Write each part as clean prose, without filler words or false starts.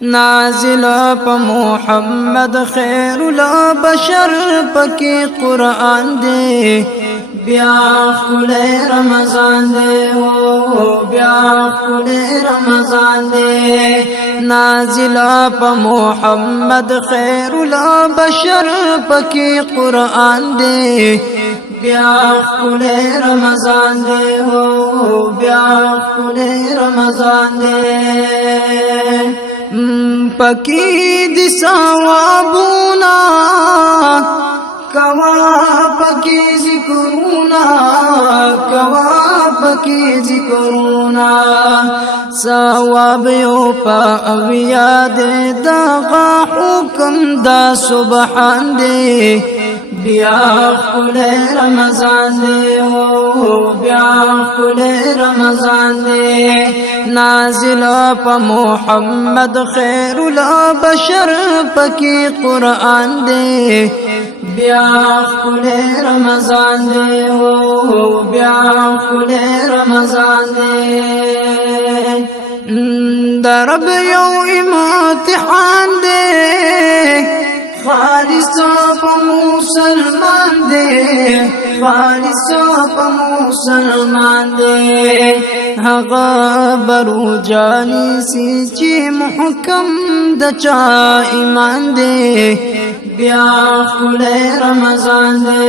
نازل پا محمد خیر البشر پکی قرآن دے بیا خلے رمضان دے بیا خلے رمضان دے نازل پا محمد خیر البشر پکی قرآن دے بیا خلے رمضان دے بیا خلے رمضان دے پکی دی ثوابونا کوا پکی ذکرونا کوا پکی ذکرونا ثواب یو پا اویا دے داغا حکم دا سبحان دے بیا خلے رمضان دے بیا خلے رمضان دے نازل پا محمد خیر البشر پکی قرآن دے بیا خلے رمضان دے بیا خلے رمضان دے درب یو امتحان دے خالص پا مسلمان دے خالص پا مسلمان دے هغه برو جانی سی چی محکم دچا ایمان دے بیا خلے رمضان دے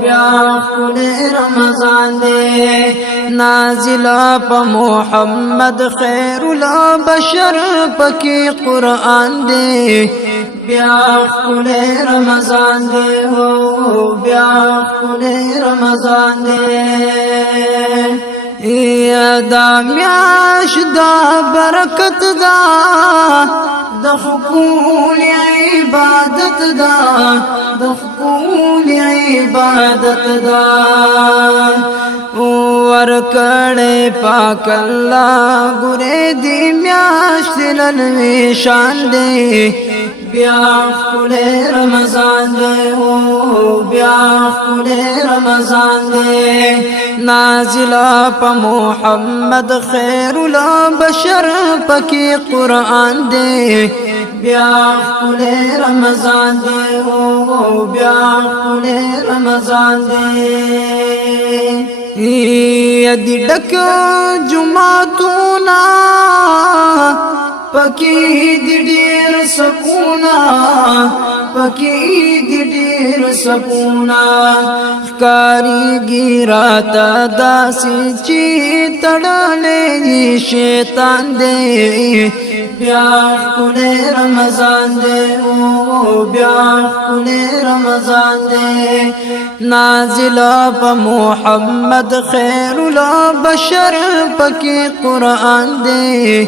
بیا خلے رمضان دے نازل پا محمد خیر البشر پکی قرآن دے بیا خلے رمضان دے بیا خلے رمضان دے دا میاش دا برکت دا دخول عبادت دا دخول عبادت دا ورکڑے پاک اللہ گرے دی میاش دلوی شان دے بیا خلے رمضان دے بیا خلے رمضان دے نازل پا محمد خیر البشر پکی قرآن دے بیا خلے رمضان دے بیا خلے رمضان دے یدی ڈک جمعتونا پکی دی ډیر سکونا پکی دی ډیر سکونا کاری گیراتا داسی چی تڑلے شیطان دے بیا خلے رمضان دے بیا خلے رمضان دے نازل پا محمد خیر البشر پکی قرآن دے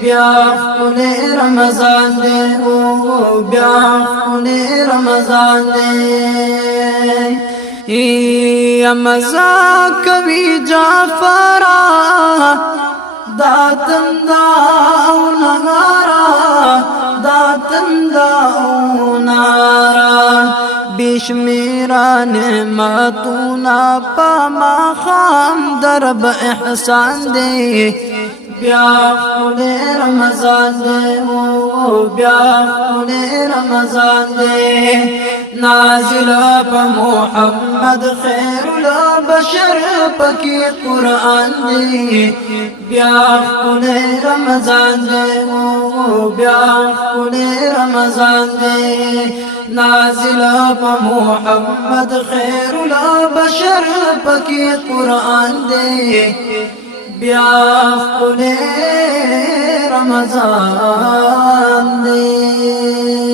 بیا خلے رمضان دے بیا خلے رمضان دے مزا کبھی جعفرا داتن داو نغارا داتن داو نارا بشمیرا نعمتونا پا ماخام درب احسان دے بیا خلے رمضان دے بیا خلے رمضان دے نازل پا محمد خیر البشر پکی قرآن دے بیا خلے رمضان دے بیا خلے رمضان دے نازل پا محمد خیر البشر پکی قرآن دے بیا خلے رمضان دے